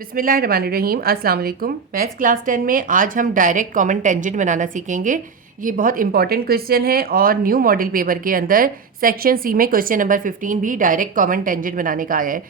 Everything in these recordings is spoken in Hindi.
बिस्मिल्लाहिर्रहमानिर्रहीम। अस्सलाम वालेकुम। मैथ्स क्लास 10 में आज हम डायरेक्ट कॉमन टेंजेंट बनाना सीखेंगे। ये बहुत इंपॉर्टेंट क्वेश्चन है और न्यू मॉडल पेपर के अंदर सेक्शन सी में क्वेश्चन नंबर 15 भी डायरेक्ट कॉमन टेंजेंट बनाने का आया है।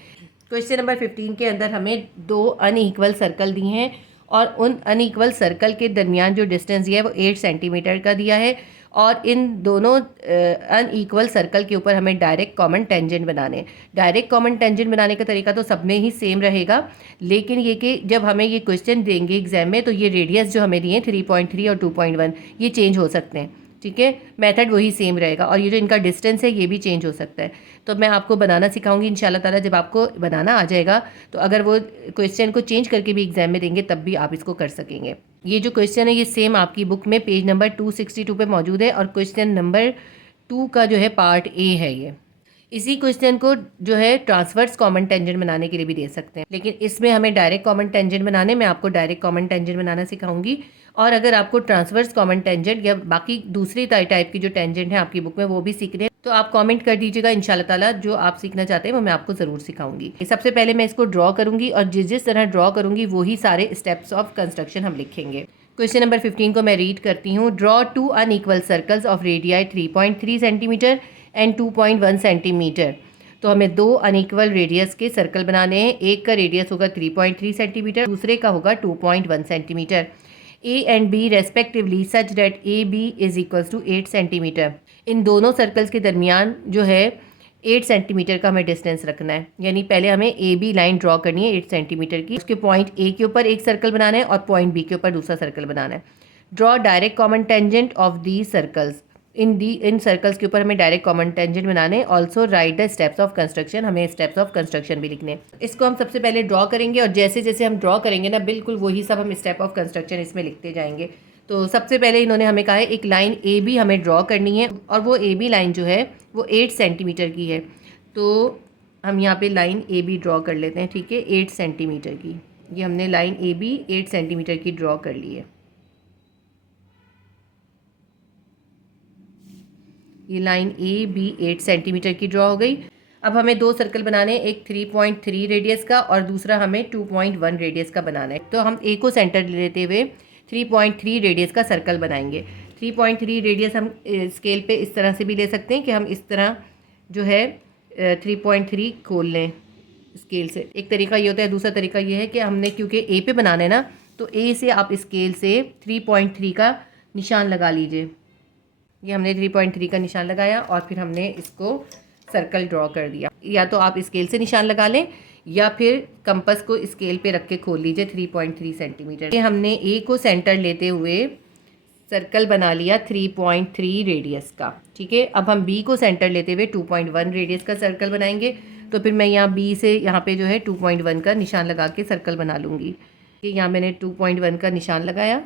क्वेश्चन नंबर 15 के अंदर हमें दो अनइक्वल सर्कल दिए हैं और उन अनइक्वल सर्कल के दरमियान जो डिस्टेंस दिया है वो 8 सेंटीमीटर का दिया है और इन दोनों अनइक्वल सर्कल के ऊपर हमें डायरेक्ट कॉमन टेंजेंट बनाने। डायरेक्ट कॉमन टेंजेंट बनाने का तरीका तो सब में ही सेम रहेगा, लेकिन ये कि जब हमें ये क्वेश्चन देंगे एग्जाम में तो ये रेडियस जो हमें दिए हैं 3.3 और 2.1 ये चेंज हो सकते हैं। ठीक है, मेथड वही सेम रहेगा और ये जो इनका डिस्टेंस है ये भी चेंज हो सकता है। तो मैं आपको बनाना सिखाऊंगी इंशाल्लाह ताला। जब आपको बनाना आ जाएगा तो अगर वो क्वेश्चन को चेंज करके भी एग्जाम में देंगे तब भी आप इसको कर सकेंगे। ये जो क्वेश्चन है ये सेम आपकी बुक में पेज नंबर 262 पे मौजूद है और क्वेश्चन नंबर 2 का जो है पार्ट ए है ये। इसी क्वेश्चन को जो है ट्रांसवर्स कॉमन टेंजेंट बनाने के लिए भी दे सकते हैं, लेकिन इसमें हमें डायरेक्ट कॉमन टेंजेंट बनाने में आपको डायरेक्ट कॉमन टेंजेंट बनाना सिखाऊंगी। और अगर आपको ट्रांसवर्स कॉमन टेंजेंट या बाकी दूसरी टाइप की जो टेंजेंट है आपकी बुक में वो भी सीखने हैं तो आप कमेंट कर दीजिएगा। इंशाल्लाह ताला जो आप सीखना चाहते हैं वो मैं आपको ज़रूर सिखाऊंगी। सबसे पहले मैं इसको ड्रॉ करूंगी और जिस तरह ड्रॉ करूंगी वही सारे स्टेप्स ऑफ कंस्ट्रक्शन हम लिखेंगे। क्वेश्चन नंबर 15 को मैं रीड करती हूँ। Draw two unequal circles of radii 3.3 centimetre and 2.1 centimetre. तो हमें दो अनइक्वल रेडियस के सर्कल बनाने हैं। एक का रेडियस होगा 3.3 सेंटीमीटर, दूसरे का होगा 2.1 centimetre. A and B respectively such that A B is equals to 8 centimetre. इन दोनों सर्कल्स के दरमियान जो है 8 सेंटीमीटर का हमें डिस्टेंस रखना है, यानी पहले हमें ए बी लाइन ड्रॉ करनी है 8 सेंटीमीटर की। उसके पॉइंट ए के ऊपर एक सर्कल बनाना है और पॉइंट बी के ऊपर दूसरा सर्कल बनाना है। Draw direct common tangent of the circles. In circles के ऊपर हमें डायरेक्ट कॉमन टेंजेंट बनाने। Also right the steps of construction. हमें स्टेप्स ऑफ कंस्ट्रक्शन भी लिखने। इसको हम सबसे पहले ड्रॉ करेंगे और जैसे जैसे हम ड्रॉ करेंगे ना बिल्कुल वही सब हम स्टेप ऑफ कंस्ट्रक्शन इसमें लिखते जाएंगे। तो सबसे पहले इन्होंने हमें कहा है एक लाइन ए बी हमें ड्रॉ करनी है और वो ए बी लाइन जो है वो 8 सेंटीमीटर की है। तो हम यहाँ पे लाइन ए बी ड्रॉ कर लेते हैं। ठीक है, 8 सेंटीमीटर की ये हमने लाइन ए बी 8 सेंटीमीटर की ड्रॉ कर ली है। ये लाइन ए बी 8 सेंटीमीटर की ड्रॉ हो गई। अब हमें दो सर्कल बनाने हैं, एक 3.3 रेडियस का और दूसरा हमें 2.1 रेडियस का बनाना है। तो हम ए को सेंटर लेते हुए 3.3 रेडियस का सर्कल बनाएंगे। 3.3 रेडियस हम स्केल पे इस तरह से भी ले सकते हैं कि हम इस तरह जो है 3.3 खोल लें स्केल से। एक तरीका ये होता है, दूसरा तरीका ये है कि हमने क्योंकि ए पे बनाना है ना तो ए से आप स्केल से 3.3 का निशान लगा लीजिए। ये हमने 3.3 का निशान लगाया और फिर हमने इसको सर्कल ड्रॉ कर दिया। या तो आप स्केल से निशान लगा लें या फिर कंपास को स्केल पे रख के खोल लीजिए 3.3 सेंटीमीटर। ये हमने ए को सेंटर लेते हुए सर्कल बना लिया 3.3 रेडियस का। ठीक है, अब हम बी को सेंटर लेते हुए 2.1 रेडियस का सर्कल बनाएंगे। तो फिर मैं यहाँ बी से यहाँ पे जो है 2.1 का निशान लगा के सर्कल बना लूँगी। यहाँ मैंने 2.1 का निशान लगाया।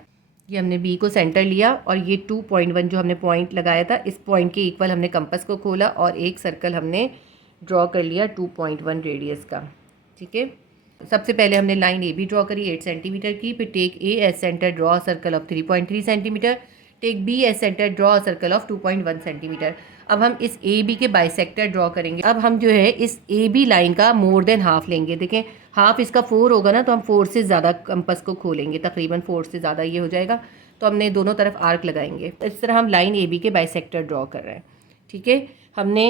ये हमने बी को सेंटर लिया और ये 2.1 जो हमने पॉइंट लगाया था इस पॉइंट के इक्वल हमने कंपास को खोला और एक सर्कल हमने ड्रॉ कर लिया 2.1 रेडियस का। ठीक है, सबसे पहले हमने लाइन ए बी ड्रॉ करी 8 सेंटीमीटर की। फिर take A as centre draw circle of 3.3 centimetre. Take B as centre draw circle of 2.1 centimetre. अब हम इस ए बी के बाइसेक्टर ड्रॉ करेंगे। अब हम जो है इस ए बी लाइन का मोर देन हाफ लेंगे। देखें हाफ इसका 4 होगा ना तो हम 4 से ज़्यादा कंपास को खोलेंगे, तकरीबन 4 से ज़्यादा ये हो जाएगा। तो हमने दोनों तरफ आर्क लगाएंगे। इस तरह हम लाइन ए बी के बाइसेक्टर ड्रॉ कर रहे हैं। ठीक है, हमने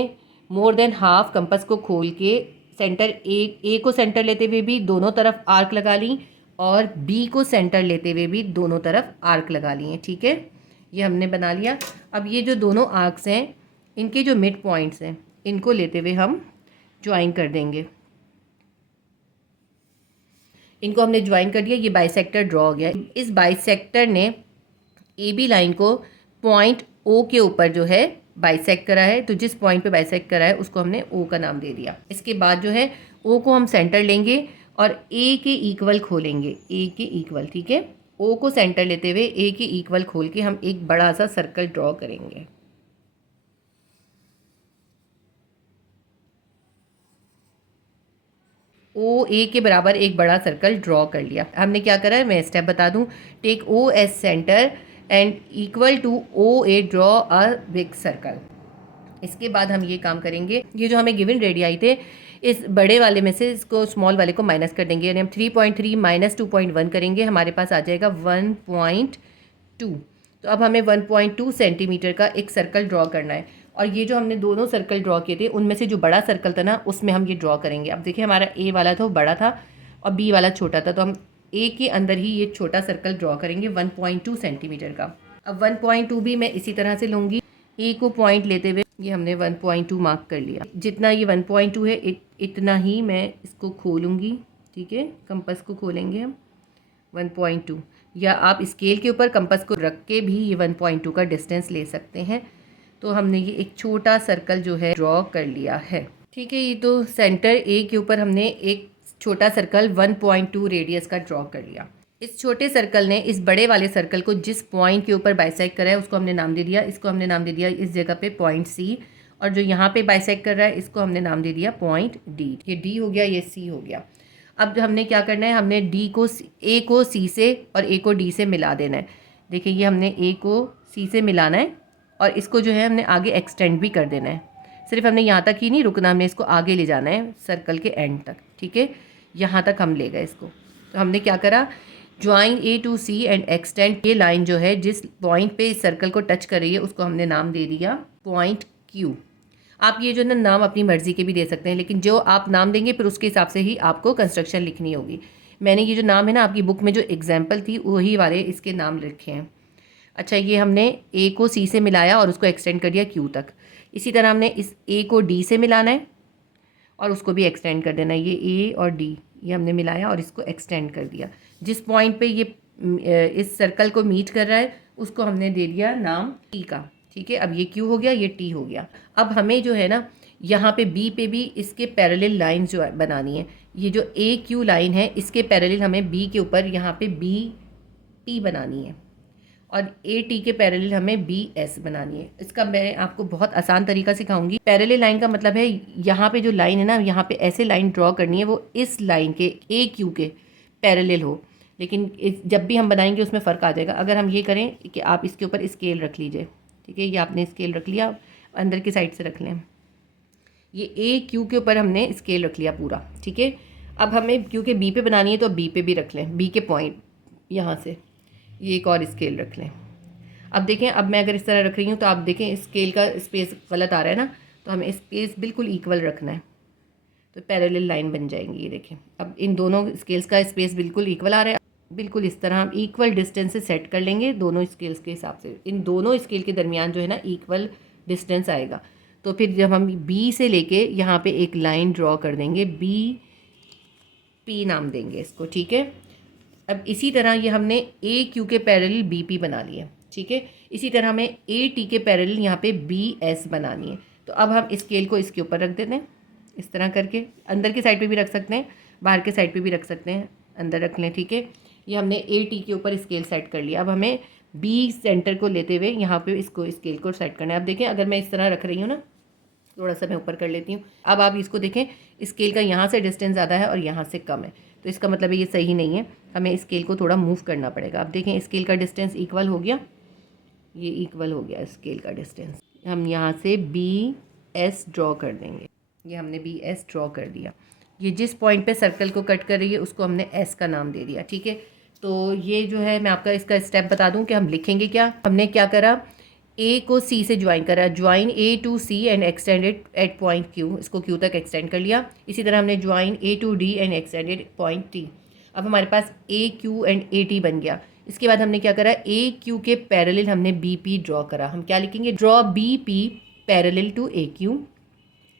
मोर देन हाफ कंपास को खोल के सेंटर ए को सेंटर लेते हुए भी दोनों तरफ आर्क लगा ली और बी को सेंटर लेते हुए भी दोनों तरफ आर्क लगा लिए। ठीक है, ये हमने बना लिया। अब ये जो दोनों आर्क्स हैं इनके जो मिड पॉइंट्स हैं इनको लेते हुए हम ज्वाइन कर देंगे। इनको हमने ज्वाइन कर दिया, ये बाइसेक्टर ड्रॉ हो गया। इस बाइसेक्टर ने ए बी लाइन को पॉइंट ओ के ऊपर जो है बाइसेक्ट करा है। तो जिस पॉइंट पे बाइसेक्ट करा है उसको हमने ओ का नाम दे दिया। इसके बाद जो है ओ को हम सेंटर लेंगे और ए के इक्वल खोलेंगे, ए के इक्वल। ठीक है, ओ को सेंटर लेते हुए ए के इक्वल खोल के हम एक बड़ा सा सर्कल ड्रॉ करेंगे। ओ ए के बराबर एक बड़ा सर्कल ड्रॉ कर लिया। हमने क्या करा है मैं स्टेप बता दूं। Take O as centre and equal to O A draw a big circle. इसके बाद हम ये काम करेंगे, ये जो हमें गिवन रेडियाई थे इस बड़े वाले में से इसको स्मॉल वाले को माइनस कर देंगे, यानी हम 3.3 माइनस 2.1 करेंगे, हमारे पास आ जाएगा 1.2। तो अब हमें 1.2 सेंटीमीटर का एक सर्कल ड्रॉ करना है, और ये जो हमने दोनों सर्कल ड्रॉ किए थे उनमें से जो बड़ा सर्कल था ना उसमें हम ये ड्रॉ करेंगे। अब देखिए हमारा ए वाला था वो बड़ा था और बी वाला छोटा था, तो हम ए के अंदर ही ये छोटा सर्कल ड्रॉ करेंगे 1.2 सेंटीमीटर का। अब 1.2 भी मैं इसी तरह से लूँगी, ए को पॉइंट लेते हुए ये हमने 1.2 मार्क कर लिया। जितना ये 1.2 है इतना ही मैं इसको खोलूँगी, ठीक है, कंपास को खोलेंगे हम 1.2, या आप स्केल के ऊपर कंपास को रख के भी ये 1.2 का डिस्टेंस ले सकते हैं। तो हमने ये एक छोटा सर्कल जो है ड्रॉ कर लिया है, ठीक है। ये तो सेंटर ए के ऊपर हमने एक छोटा सर्कल 1.2 रेडियस का ड्रॉ कर लिया। इस छोटे सर्कल ने इस बड़े वाले सर्कल को जिस पॉइंट के ऊपर बाइसेक्ट कर रहा है उसको हमने नाम दे दिया, इसको हमने नाम दे दिया इस जगह पे पॉइंट सी, और जो यहाँ पे बाइसेक्ट कर रहा है इसको हमने नाम दे दिया पॉइंट डी। ये डी हो गया, ये सी हो गया। अब हमने क्या करना है, हमने डी को ए को सी से और ए को डी से मिला देना है। देखिए ये हमने ए को सी से मिलाना है और इसको जो है हमने आगे एक्सटेंड भी कर देना है। सिर्फ हमने यहाँ तक ही नहीं रुकना, हमने इसको आगे ले जाना है सर्कल के एंड तक, ठीक है। यहाँ तक हम ले गए इसको। तो हमने क्या करा, join A to C and extend, ये लाइन जो है जिस पॉइंट पे इस सर्कल को टच कर रही है उसको हमने नाम दे दिया पॉइंट क्यू। आप ये जो ना नाम अपनी मर्जी के भी दे सकते हैं, लेकिन जो आप नाम देंगे फिर उसके हिसाब से ही आपको कंस्ट्रक्शन लिखनी होगी। मैंने ये जो नाम है ना आपकी बुक में जो एग्जाम्पल थी वही वाले इसके नाम लिखे हैं। अच्छा, ये हमने ए को सी से मिलाया और उसको एक्सटेंड कर दिया क्यू तक। इसी तरह हमने इस ए को डी से मिलाना है और उसको भी एक्सटेंड कर देना है। ये ए और डी ये हमने मिलाया और इसको एक्सटेंड कर दिया। जिस पॉइंट पे ये इस सर्कल को मीट कर रहा है उसको हमने दे दिया नाम टी का, ठीक है। अब ये क्यू हो गया, ये टी हो गया। अब हमें जो है ना यहाँ पे बी पे भी इसके पैरेलल लाइन जो बनानी है। ये जो ए क्यू लाइन है इसके पैरेलल हमें बी के ऊपर यहाँ पे बी टी बनानी है और ए टी के पैरेलल हमें बी एस बनानी है। इसका मैं आपको बहुत आसान तरीका सिखाऊंगी। पैरेलल लाइन का मतलब है यहाँ पे जो लाइन है ना यहाँ पे ऐसे लाइन ड्रॉ करनी है वो इस लाइन के ए क्यू के पैरेलल हो, लेकिन जब भी हम बनाएंगे उसमें फ़र्क आ जाएगा। अगर हम ये करें कि आप इसके ऊपर स्केल रख लीजिए, ठीक है, ये आपने स्केल रख लिया, अंदर की साइड से रख लें। ये ए क्यू के ऊपर हमने स्केल रख लिया पूरा, ठीक है। अब हमें क्योंकि बी पे बनानी है तो बी पे भी रख लें, बी के पॉइंट यहाँ से ये एक और स्केल रख लें। अब देखें, अब मैं अगर इस तरह रख रही हूँ तो आप देखें स्केल का स्पेस गलत आ रहा है ना, तो हमें स्पेस बिल्कुल इक्वल रखना है तो पैरेलल लाइन बन जाएंगी। ये देखें, अब इन दोनों स्केल्स का स्पेस बिल्कुल इक्वल आ रहा है। बिल्कुल इस तरह हम इक्वल डिस्टेंस से सेट कर लेंगे दोनों स्केल्स के हिसाब से। इन दोनों स्केल के दरमियान जो है ना इक्वल डिस्टेंस आएगा। तो फिर जब हम बी से लेके यहाँ पे एक लाइन ड्रॉ कर देंगे, बी पी नाम देंगे इसको, ठीक है। अब इसी तरह ये हमने ए क्यू के पैरेलल बी पी बना लिए, ठीक है। इसी तरह हमें ए टी के पैरेलल यहाँ पे बी एस बनानी है। तो अब हम स्केल को इसके ऊपर रख देते हैं इस तरह करके। अंदर की साइड पे भी रख सकते हैं, बाहर के साइड पे भी रख सकते हैं, अंदर रख लें, ठीक है। ये हमने ए टी के ऊपर स्केल सेट कर लिया। अब हमें बी सेंटर को लेते हुए यहाँ पे इसको स्केल को सेट करना है। अब देखें, अगर मैं इस तरह रख रही हूँ ना, थोड़ा सा मैं ऊपर कर लेती हूँ। अब आप इसको देखें, स्केल का यहाँ से डिस्टेंस ज़्यादा है और यहाँ से कम है, तो इसका मतलब ये सही नहीं है, हमें स्केल को थोड़ा मूव करना पड़ेगा। अब देखें स्केल का डिस्टेंस इक्वल हो गया, ये इक्वल हो गया स्केल का डिस्टेंस। हम यहाँ से बी एस ड्रॉ कर देंगे। ये हमने बी एस ड्रॉ कर दिया। ये जिस पॉइंट पे सर्कल को कट कर रही है उसको हमने एस का नाम दे दिया, ठीक है। तो ये जो है मैं आपका इसका स्टेप बता दूं कि हम लिखेंगे क्या। हमने क्या करा, ए को सी से ज्वाइन करा, join A to C and extended at point Q, इसको क्यू तक एक्सटेंड कर लिया। इसी तरह हमने join A to D and extended point T. अब हमारे पास A Q and A T बन गया। इसके बाद हमने क्या करा, ए क्यू के पैरेलल हमने बी पी ड्रॉ करा। हम क्या लिखेंगे, draw B P parallel to A Q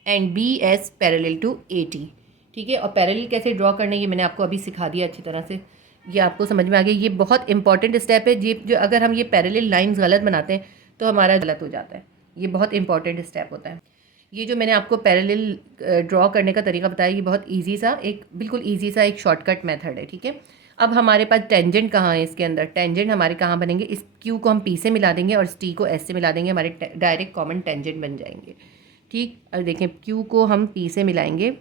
and B S parallel to A T, ठीक है। और पैरेलल कैसे ड्रॉ करना है ये मैंने आपको अभी सिखा दिया अच्छी तरह से, ये आपको समझ में आ गया। ये बहुत इंपॉर्टेंट स्टेप है। ये जो अगर हम ये पैरेलल लाइंस गलत बनाते हैं तो हमारा गलत हो जाता है। ये बहुत इंपॉर्टेंट स्टेप होता है। ये जो मैंने आपको पैरेलल ड्रॉ करने का तरीका बताया ये बहुत इजी सा, एक बिल्कुल इजी सा एक शॉर्टकट मेथड है, ठीक है। अब हमारे पास टेंजेंट कहाँ है इसके अंदर, टेंजेंट हमारे कहाँ बनेंगे, इस क्यू को हम पी से मिला देंगे और इस टी को एस से मिला देंगे, हमारे डायरेक्ट कॉमन टेंजेंट बन जाएंगे, ठीक। अब देखें क्यू को हम पी से मिलाएंगे,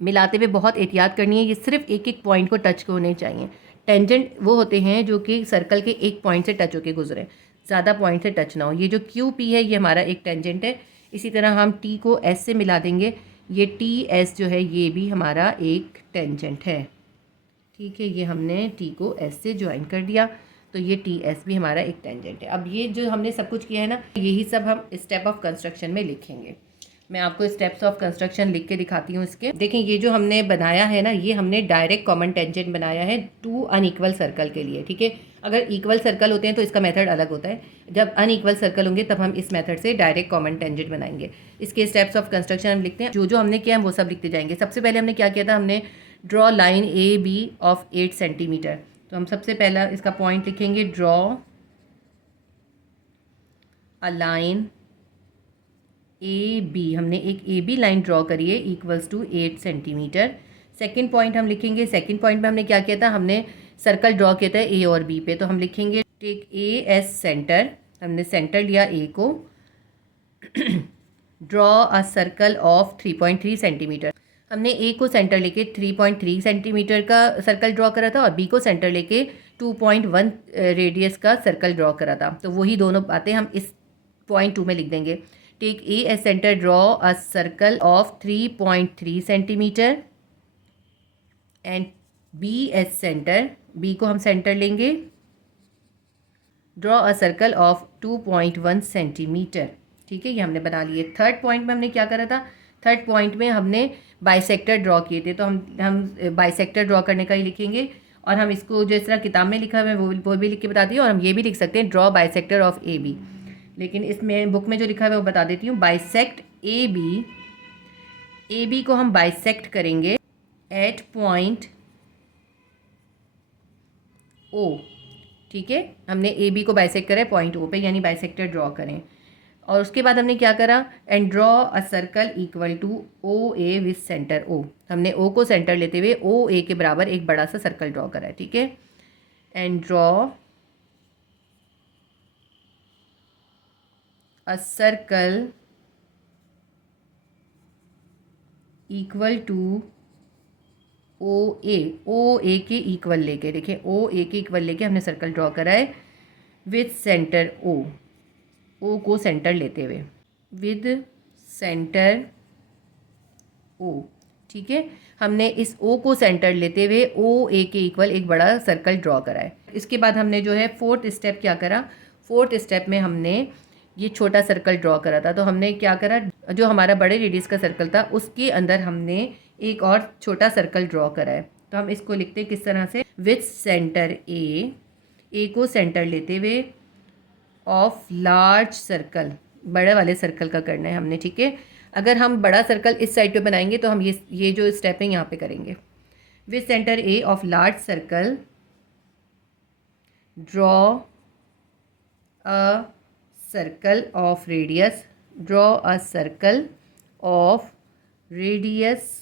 मिलाते हुए बहुत एहतियात करनी है, ये सिर्फ एक एक पॉइंट को टच होने चाहिए। टेंजेंट वो होते हैं जो कि सर्कल के एक पॉइंट से टच होकर गुजरे, ज़्यादा पॉइंट से टच ना हो। ये जो क्यू पी है ये हमारा एक टेंजेंट है। इसी तरह हम टी को एस से मिला देंगे, ये टी एस जो है ये भी हमारा एक टेंजेंट है। ठीक है, ये हमने टी को एस से ज्वाइन कर दिया, तो ये टी एस भी हमारा एक टेंजेंट है। अब ये जो हमने सब कुछ किया है ना, यही सब हम स्टेप ऑफ कंस्ट्रक्शन में लिखेंगे। मैं आपको स्टेप्स ऑफ कंस्ट्रक्शन लिख के दिखाती हूँ इसके। देखें, ये जो हमने बनाया है ना, ये हमने डायरेक्ट कॉमन टेंजेंट बनाया है टू अनइक्वल सर्कल के लिए। ठीक है, अगर इक्वल सर्कल होते हैं तो इसका मेथड अलग होता है, जब अनइक्वल सर्कल होंगे तब हम इस मेथड से डायरेक्ट कॉमन टेंजेंट बनाएंगे। इसके स्टेप्स ऑफ कंस्ट्रक्शन हम लिखते हैं, जो जो हमने किया है वो सब लिखते जाएंगे। सबसे पहले हमने क्या किया था, हमने draw line A B of 8 centimetre. तो हम सबसे पहला इसका पॉइंट लिखेंगे, draw a line A B. हमने एक ए बी लाइन ड्रॉ करी है equals to 8 centimetre. Second point हम लिखेंगे, सेकेंड पॉइंट में हमने क्या किया था, हमने सर्कल ड्रॉ किया था ए और बी पे। तो हम लिखेंगे टेक ए एस सेंटर, हमने सेंटर लिया ए को, draw a circle of 3.3 centimetre. हमने ए को सेंटर लेके 3.3 सेंटीमीटर का सर्कल ड्रॉ करा था और बी को सेंटर लेके 2.1 रेडियस का सर्कल ड्रॉ करा था। तो वही दोनों बातें हम इस पॉइंट 2 में लिख देंगे। Take A as centre, draw a circle of 3.3 centimetre and B as centre, B को हम सेंटर लेंगे, draw a circle of 2.1 centimetre. ठीक है, ये हमने बना लिए। थर्ड पॉइंट में हमने क्या करा था, थर्ड पॉइंट में हमने बाइसेक्टर ड्रॉ किए थे, तो हम बाइसेक्टर ड्रॉ करने का ही लिखेंगे। और हम इसको जिस तरह किताब में लिखा हुआ है वो भी लिख के बताती हूँ, और हम ये भी लिख सकते हैं, draw bisector of A B. लेकिन इसमें बुक में जो लिखा हुआ है वो बता देती हूँ, bisect A B. A B को हम बाइसेक्ट करेंगे एट पॉइंट ओ। ठीक है, हमने ए बी को बाइसेक्ट करा है पॉइंट ओ पे, यानी बाइसेक्टर ड्रॉ करें। और उसके बाद हमने क्या करा, and draw a circle equal to O A with centre O. हमने ओ को सेंटर लेते हुए ओ ए के बराबर एक बड़ा सा सर्कल ड्रॉ करा है। ठीक है, and draw a circle equal to O A के इक्वल लेके, देखें ओ ए के इक्वल लेके हमने सर्कल ड्रॉ करा है विथ सेंटर ओ को सेंटर लेते हुए, विद सेंटर ओ। ठीक है, हमने इस ओ को सेंटर लेते हुए ओ ए के इक्वल एक बड़ा सर्कल ड्रॉ करा है। इसके बाद हमने जो है फोर्थ स्टेप क्या करा, फोर्थ स्टेप में हमने ये छोटा सर्कल ड्रॉ करा था। तो हमने क्या करा, जो हमारा बड़े रेडियस का सर्कल था उसके अंदर हमने एक और छोटा सर्कल ड्रॉ करा है। तो हम इसको लिखते हैं किस तरह से, विथ सेंटर ए को सेंटर लेते हुए ऑफ लार्ज सर्कल, बड़े वाले सर्कल का करना है हमने। ठीक है, अगर हम बड़ा सर्कल इस साइड पे बनाएंगे तो हम ये जो स्टेप है यहाँ पे करेंगे। With centre A of large circle, draw a circle of radius, draw a circle of radius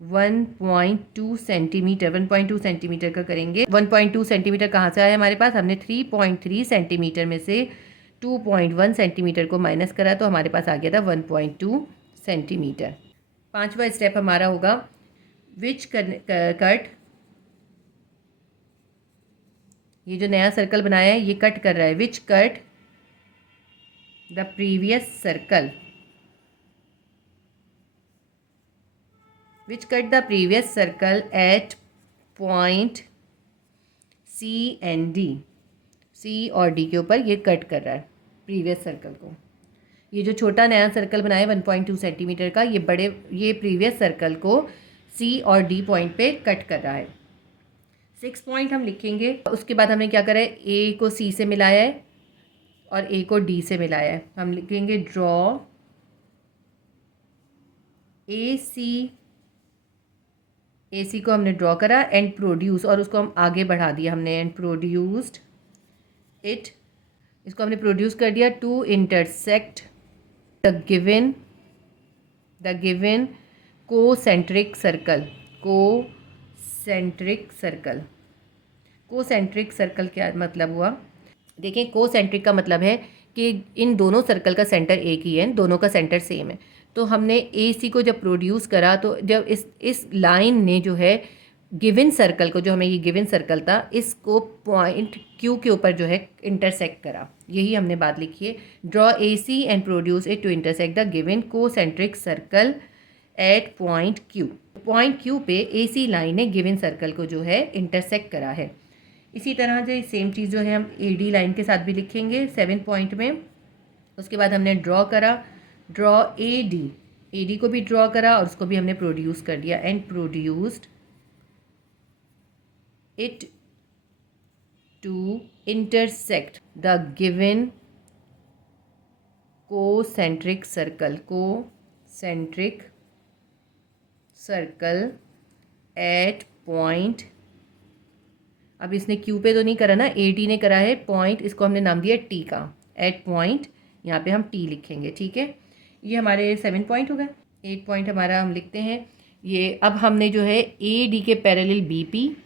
1.2 centimetre, 1.2 centimetre का करेंगे। 1.2 सेंटीमीटर कहाँ से आया हमारे पास, हमने 3.3 सेंटीमीटर में से 2.1 सेंटीमीटर को माइनस करा तो हमारे पास आ गया था 1.2 सेंटीमीटर। पांचवा स्टेप हमारा होगा, विच कट, ये जो नया सर्कल बनाया है ये कट कर रहा है, which cut the previous circle, which cut the previous circle at point C and D, C और D के ऊपर ये कट कर रहा है प्रीवियस सर्कल को। ये जो छोटा नया सर्कल बनाया 1.2 सेंटीमीटर का, ये प्रीवियस सर्कल को C और D पॉइंट पे कट कर रहा है। 6 पॉइंट हम लिखेंगे। उसके बाद हमने क्या करा है, A को C से मिलाया है और A को D से मिलाया है। हम लिखेंगे ड्रॉ ए सी को हमने ड्रॉ करा एंड प्रोड्यूस, और उसको हम आगे बढ़ा दिया हमने, एंड प्रोड्यूस्ड इट, इसको हमने प्रोड्यूस कर दिया to intersect the given concentric circle क्या मतलब हुआ, देखें कोसेंट्रिक का मतलब है कि इन दोनों सर्कल का सेंटर एक ही है, दोनों का सेंटर सेम है। तो हमने ए सी को जब प्रोड्यूस करा तो जब इस लाइन ने जो है गिवन सर्कल को, जो हमें ये गिवन सर्कल था, इसको पॉइंट क्यू के ऊपर जो है इंटरसेक्ट करा, यही हमने बात लिखी है। Draw A C and produce it to intersect the given concentric circle at point Q. Point Q पे ए सी लाइन ने गिवन सर्कल को जो है इंटरसेक्ट करा है। इसी तरह से सेम चीज़ जो है हम ए डी लाइन के साथ भी लिखेंगे 7 पॉइंट में। उसके बाद हमने ड्रॉ करा, ड्रॉ ए डी को भी ड्रॉ करा और उसको भी हमने प्रोड्यूस कर दिया and produced it to intersect the given concentric circle at point, अब इसने क्यू पे तो नहीं करा ना, ए टी ने करा है पॉइंट, इसको हमने नाम दिया टी का, एट पॉइंट यहाँ पे हम टी लिखेंगे, ठीक है। ये हमारे 7 पॉइंट हो गए। 8 पॉइंट हमारा हम लिखते हैं ये। अब हमने जो है ए डी के पैरेलल बी पी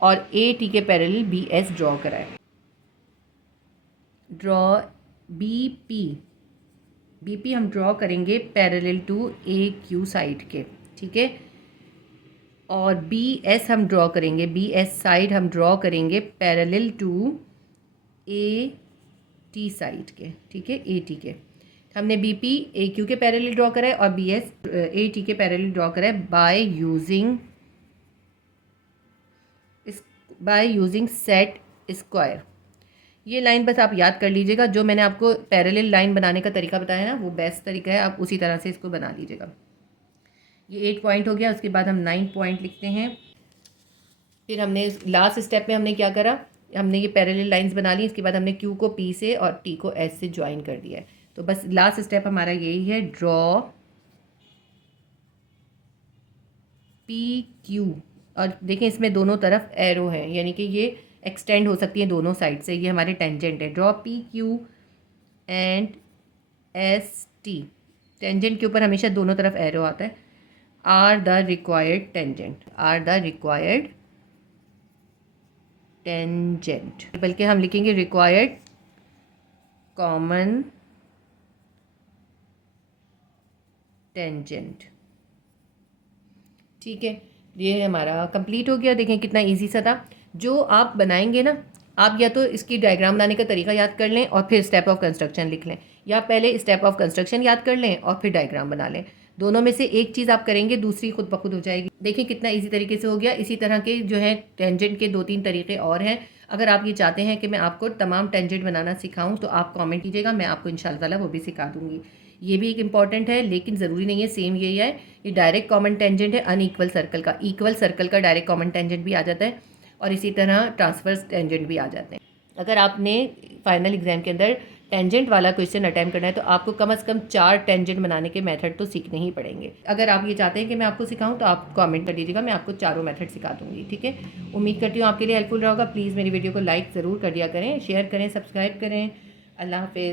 और ए टी के पैरेलल बी एस ड्रॉ कराए। ड्रॉ बी पी हम ड्रॉ करेंगे parallel to A Q side के, ठीक है। और बी एस हम ड्रॉ करेंगे, बी एस साइड हम ड्रॉ करेंगे parallel to A T side के, ठीक है, ए टी के। हमने बी पी ए क्यू के पैरेलल ड्रॉ करा है और बी एस ए टी के पैरेलल ड्रॉ करा है बाय यूजिंग सेट स्क्वायर। ये लाइन बस आप याद कर लीजिएगा, जो मैंने आपको पैरेलल लाइन बनाने का तरीका बताया ना, वो बेस्ट तरीका है, आप उसी तरह से इसको बना लीजिएगा। ये 8 पॉइंट हो गया। उसके बाद हम 9 पॉइंट लिखते हैं। फिर हमने लास्ट स्टेप में हमने क्या करा, हमने ये पैरेलल लाइंस बना ली। इसके बाद हमने क्यू को पी से और टी को एस से ज्वाइन कर दिया है। तो बस लास्ट स्टेप हमारा यही है, ड्रॉ पी क्यू। और देखें इसमें दोनों तरफ एरो हैं, यानी कि ये एक्सटेंड हो सकती है दोनों साइड से। ये हमारे टेंजेंट है। Draw P Q and S T. Tangent के ऊपर हमेशा दोनों तरफ एरो आता है। आर द रिक्वायर्ड टेंजेंट, बल्कि हम लिखेंगे रिक्वायर्ड कॉमन टेंजेंट, ठीक है। ये हमारा कंप्लीट हो गया। देखें कितना इजी सा था। जो आप बनाएंगे ना, आप या तो इसकी डायग्राम बनाने का तरीका याद कर लें और फिर स्टेप ऑफ कंस्ट्रक्शन लिख लें, या पहले स्टेप ऑफ कंस्ट्रक्शन याद कर लें और फिर डायग्राम बना लें। दोनों में से एक चीज़ आप करेंगे, दूसरी खुद ब खुद हो जाएगी। देखिए कितना इजी तरीके से हो गया। इसी तरह के जो है टेंजेंट के 2-3 तरीके और हैं। अगर आप ये चाहते हैं कि मैं आपको तमाम टेंजेंट बनाना सिखाऊं तो आप कमेंट कीजिएगा, मैं आपको इंशाल्लाह वो भी सिखा दूंगी। ये भी एक इम्पॉर्टेंट है, लेकिन ज़रूरी नहीं है सेम यही है। ये डायरेक्ट कॉमन टेंजेंट है अनइक्वल सर्कल का। इक्वल सर्कल का डायरेक्ट कॉमन टेंजेंट भी आ जाता है और इसी तरह ट्रांसवर्स टेंजेंट भी आ जाते हैं। अगर आपने फाइनल एग्जाम के अंदर टेंजेंट वाला क्वेश्चन अटैम्प्ट करना है तो आपको कम से कम 4 टेंजेंट बनाने के मेथड तो सीखने ही पड़ेंगे। अगर आप ये चाहते हैं कि मैं आपको सिखाऊं तो आप कमेंट कर दीजिएगा, मैं आपको चारों मेथड सिखा दूंगी, ठीक है। उम्मीद करती हूँ आपके लिए हेल्पफुल रहा होगा। प्लीज़ मेरी वीडियो को लाइक ज़रूर कर दिया करें, शेयर करें, सब्सक्राइब करें। अल्लाह हाफिज़।